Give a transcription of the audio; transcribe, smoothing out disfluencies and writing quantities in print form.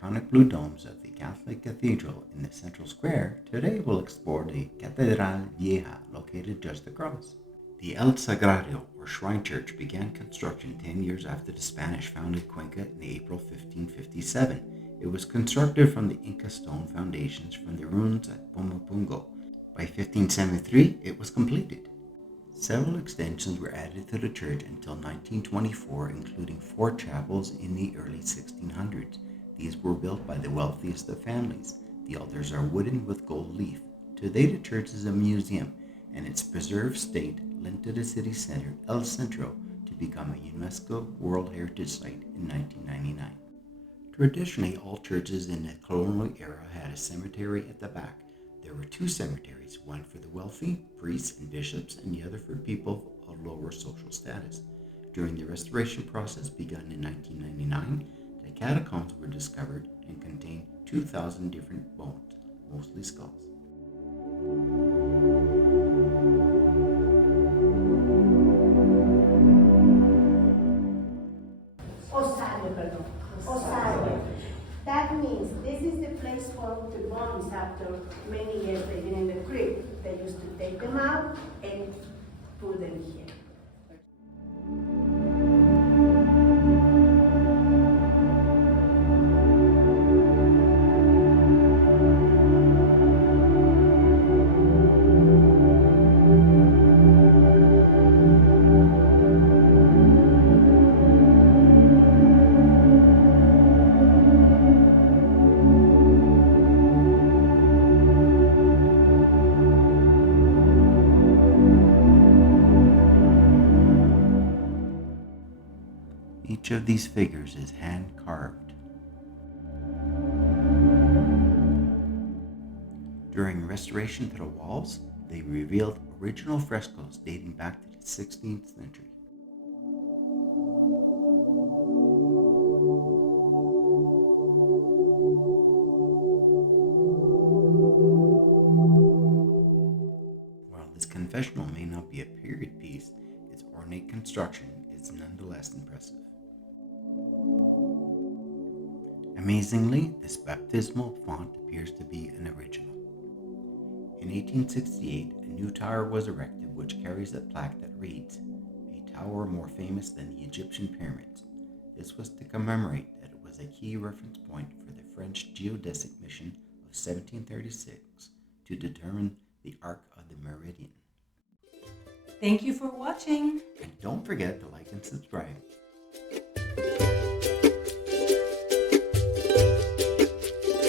iconic blue domes of the Catholic Cathedral in the central square, today we'll explore the Catedral Vieja located just across. The El Sagrario, or Shrine Church, began construction 10 years after the Spanish founded Cuenca in April 1557. It was constructed from the Inca stone foundations from the ruins at Pumapungo. By 1573, it was completed. Several extensions were added to the church until 1924, including 4 chapels in the early 1600s. These were built by the wealthiest of families. The altars are wooden with gold leaf. Today the church is a museum, and its preserved state linked to the city center, El Centro, to become a UNESCO World Heritage Site in 1999. Traditionally, all churches in the colonial era had a cemetery at the back. There were 2 cemeteries, one for the wealthy, priests and bishops, and the other for people of lower social status. During the restoration process begun in 1999, the catacombs were discovered and contained 2,000 different bones, mostly skulls. Osario, perdón. Osario. That means this is the place for the bones after many years they've been in the crypt. They used to take them out and put them here. Each of these figures is hand carved. During restoration to the walls, they revealed original frescoes dating back to the 16th century. While this confessional may not be a period piece, its ornate construction is nonetheless impressive. Amazingly, this baptismal font appears to be an original. In 1868, a new tower was erected which carries a plaque that reads, "A tower more famous than the Egyptian pyramids." This was to commemorate that it was a key reference point for the French geodesic mission of 1736 to determine the arc of the meridian. Thank you for watching. And don't forget to like and subscribe.